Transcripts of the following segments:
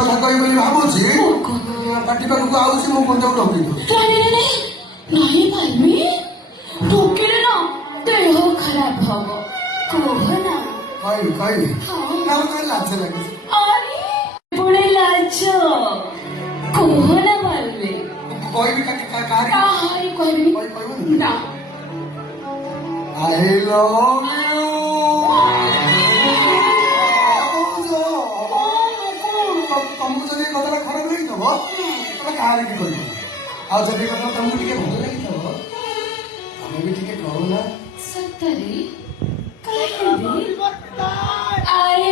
କଥା କହିବି ବୋଲି ଭାବୁଛି ପାଟି ପାଖକୁ ଆଉଛି ମୁଁ କଣ୍ଟାକୁ ରଖିବି। नहीं भाई भूखे ना देह खराब हब कहना କହିବି କହିବି ନା ମୋତେ ଲାଜ ଲାଗୁଛି। अरे बड़े लाज कहना मारले କହିବି କାହାରି काहाई कहबी କହିବୁନି ना I love you। ତମକୁ ଯଦି ଏ କଥାଟା ଖରାପ ଲାଗିଥିବ ତାହେଲେ କାହାରିକି କହିବ, ଆଉ ଯଦି କଥା ତମକୁ ଟିକେ ଭଲ ଲାଗିଥିବ ତମେ ବି ଟିକେ କହୁନା। सत्तरी कहबी आए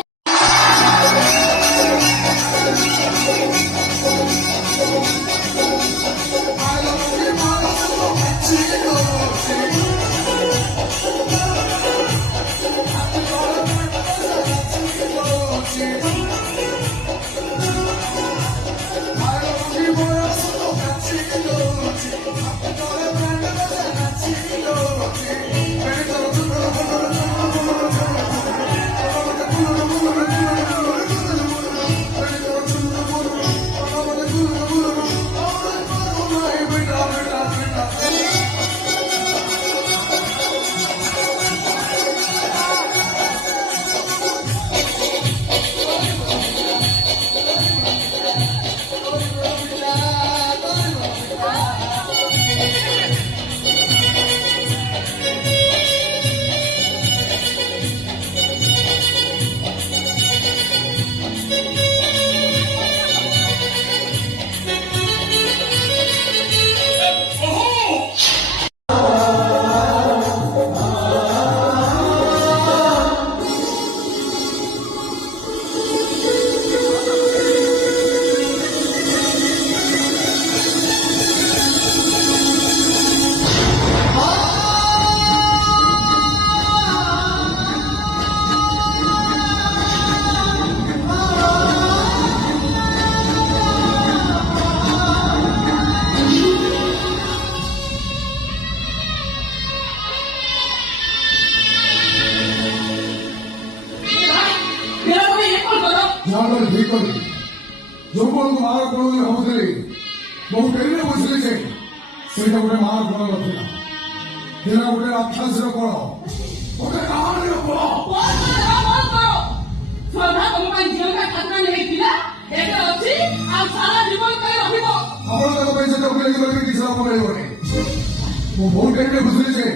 ଠିକ କରିବି ଯୋଉମାନଙ୍କୁ ମାର କୋଣ ଭାବୁଥିଲି ବହୁ ଡେରିରେ ବୁଝିଲି ଯେ ସେଇଟା ଗୋଟେ ମାର କୋଣ ନଥିଲା, ଥିଲା ଗୋଟେ ରାକ୍ଷସର କୋଣ, ଗୋଟେ କାହାଣୀର କୋଣ। ଆପଣଙ୍କ ପାଇଁ ସେଟା ଉଲ୍ଲେଖ କରିବି କିଛି ଲାଭ ମିଳିବନି। ମୁଁ ବହୁ ଡେରିରେ ବୁଝିଲି ଯେ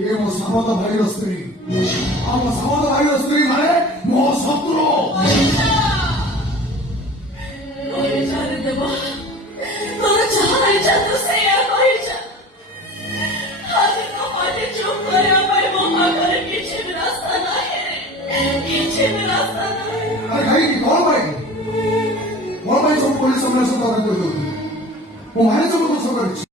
ଇଏ ମୋ ସାମନ୍ତ ଭାଇର ସ୍ତ୍ରୀ, ଆଉ ମୋ ସାମନ୍ତ ଭାଇର ସ୍ତ୍ରୀ ମାନେ ମୋ ଶତ୍ରୁ। କାହିଁକି କଣ ପାଇଁ ସବୁ ପୋଲିସ ସାମ୍ନାରେ ସବୁ ତଦନ୍ତ କରିଦେଉଥିଲେ? ମୋ ଭାଇ ସବୁ ଦୋଷ କରିଛି।